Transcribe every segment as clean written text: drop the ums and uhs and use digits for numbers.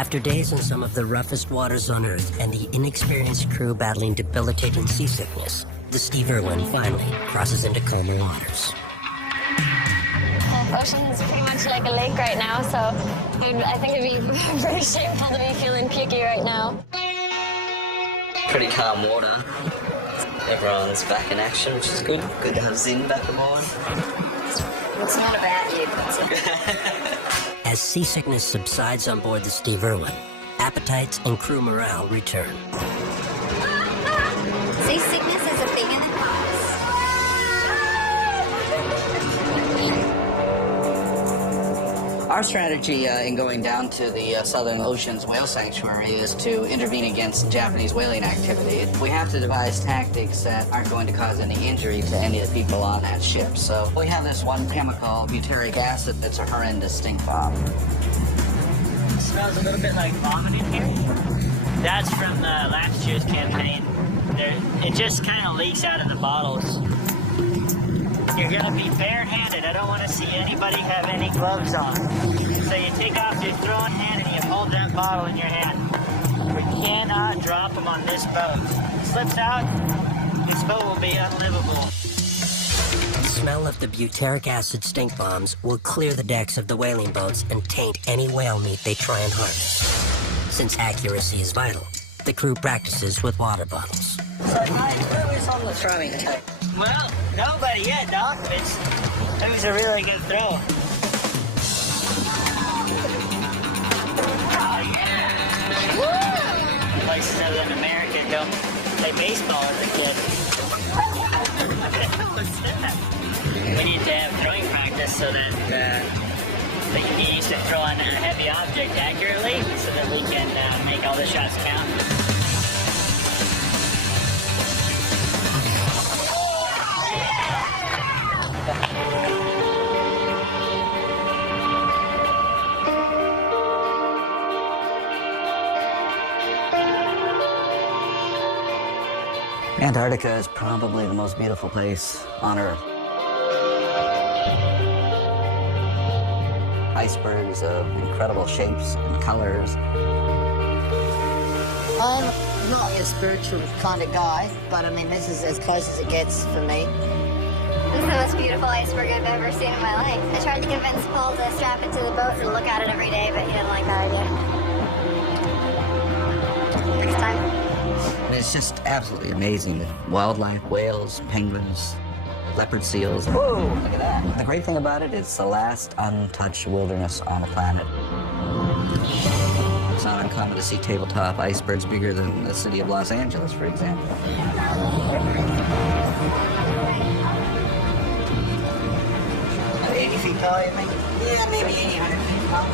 After days in some of the roughest waters on Earth and the inexperienced crew battling debilitating seasickness, the Steve Irwin finally crosses into calmer waters. The ocean is pretty much like a lake right now, so I think it'd be very shameful to be feeling pukey right now. Pretty calm water. Everyone's back in action, which is good. Good to have Zin back aboard. It's not a bad view. As seasickness subsides on board the Steve Irwin, appetites and crew morale return. Seasickness is a thing in the cause. Our strategy in going down to the Southern Ocean's whale sanctuary is to intervene against Japanese whaling activity. We have to devise tactics that aren't going to cause any injury to any of the people on that ship. So we have this one chemical, butyric acid, that's a horrendous stink bomb. It smells a little bit like vomit in here. That's from last year's campaign. It just kind of leaks out of the bottles. You're gonna be barehanded. I don't want to see anybody have any gloves on. So you take off your throwing hand and you hold that bottle in your hand. We cannot drop them on this boat. If it slips out, this boat will be unlivable. The smell of the butyric acid stink bombs will clear the decks of the whaling boats and taint any whale meat they try and harvest. Since accuracy is vital, the crew practices with water bottles. So, who is on the throwing deck? Well, nobody yet, Doc. It was a really good throw. Oh, yeah. Woo! Places other than America don't play baseball as a kid. What's that? We need to have throwing practice so that they can get used to throwing a heavy object accurately so that we can make all the shots count. Antarctica is probably the most beautiful place on Earth. Icebergs of incredible shapes and colors. I'm not a spiritual kind of guy, but I mean, this is as close as it gets for me. This is the most beautiful iceberg I've ever seen in my life. I tried to convince Paul to strap it to the boat and look at it every day, but he didn't like that idea. Next time. It's just absolutely amazing. Wildlife, whales, penguins, leopard seals. Whoa, look at that. The great thing about it, it's the last untouched wilderness on the planet. It's not uncommon to see tabletop icebergs bigger than the city of Los Angeles, for example. 80 feet tall, you think? Yeah, maybe 80, 100 feet tall.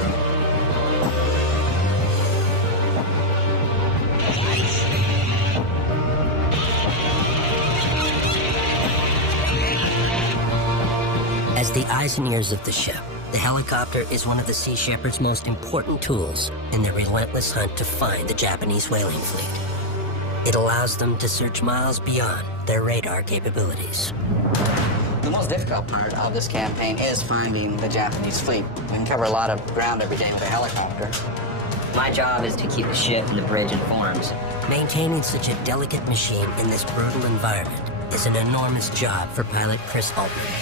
As the eyes and ears of the ship, the helicopter is one of the Sea Shepherd's most important tools in their relentless hunt to find the Japanese whaling fleet. It allows them to search miles beyond their radar capabilities. The most difficult part of this campaign is finding the Japanese fleet. We can cover a lot of ground every day with a helicopter. My job is to keep the ship and the bridge informed. Maintaining such a delicate machine in this brutal environment is an enormous job for pilot Chris Altman.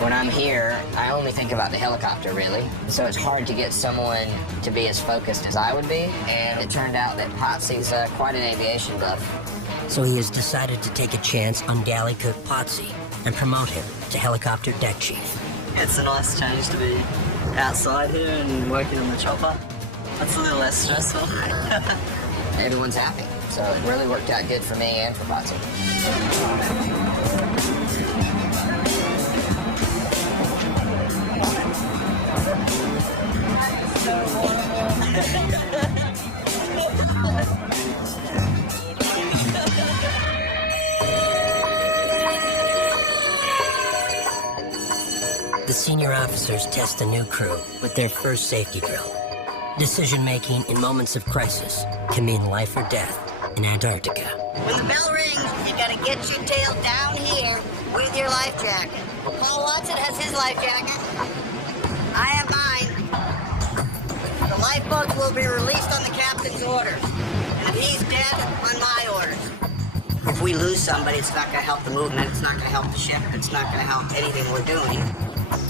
When I'm here, I only think about the helicopter, really. So it's hard to get someone to be as focused as I would be. And it turned out that Potsy's quite an aviation buff. So he has decided to take a chance on galley cook Potsy and promote him to helicopter deck chief. It's a nice change to be outside here and working on the chopper. That's a little less stressful. Everyone's happy. So it really worked out good for me and for Potsy. The senior officers test the new crew with their first safety drill. Decision-making in moments of crisis can mean life or death in Antarctica. When the bell rings, you gotta get your tail down here with your life jacket. Paul Watson has his life jacket. I have mine. Lifeboats will be released on the captain's orders. And if he's dead, on my orders. If we lose somebody, it's not going to help the movement, it's not going to help the ship, it's not going to help anything we're doing.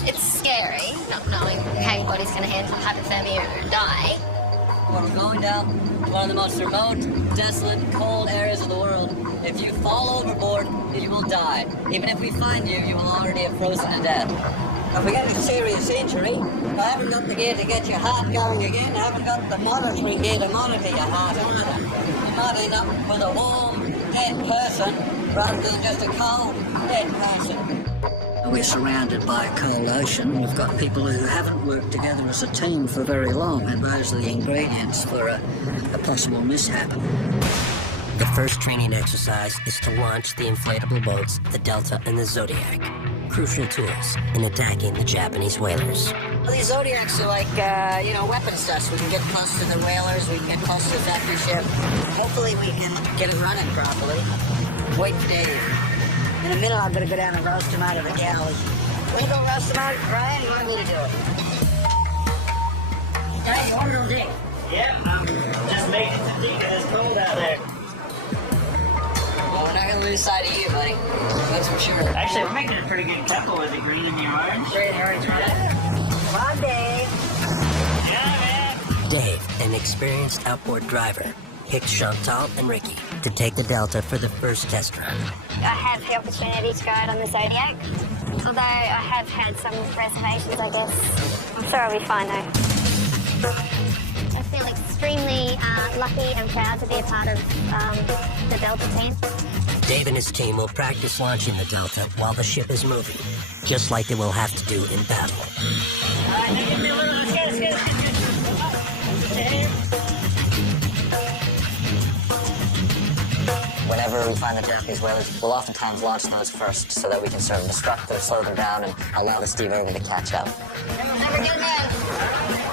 It's scary, not knowing how your body's going to handle hypothermia or die. We're going down one of the most remote, desolate, cold areas of the world. If you fall overboard, you will die. Even if we find you, you will already have frozen to death. If we get a serious injury, I haven't got the gear to get your heart going again, I haven't got the monitoring gear to monitor your heart either. You might end up with a warm, dead person rather than just a cold, dead person. We're surrounded by a cold ocean. We've got people who haven't worked together as a team for very long, and those are the ingredients for a possible mishap. The first training exercise is to launch the inflatable boats, the Delta and the Zodiac. Crucial tools in attacking the Japanese whalers. Well, these Zodiacs are like, weapon stuff. We can get close to the whalers, we can get close to the factory ship. Hopefully we can get it running properly. Wait for Dave. In a minute, I'm going to go down and roast him out of the galley. We go roast him out, Ryan? You want me to do it? Yeah, you want to go dig? Yeah, I'm just making it to deep and it's cold out there. Well, we're not going to lose sight of you, buddy. That's for sure. Actually, we're making a pretty good couple with the green and the orange. Green and orange, right? Come on, Dave. Yeah, man. Dave, an experienced outboard driver, picked Chantal and Ricky to take the Delta for the first test run. I have the opportunity to ride on the Zodiac, although I have had some reservations, I guess. I'm sure I'll be fine though. I feel extremely lucky and proud to be a part of the Delta team. Dave and his team will practice launching the Delta while the ship is moving, just like they will have to do in battle. All right, now give me a little. Let's get it. Whenever we find the Japanese whalers, we'll oftentimes launch those first so that we can sort of disrupt them, slow them down, and allow the steam over to catch up. Have a good night.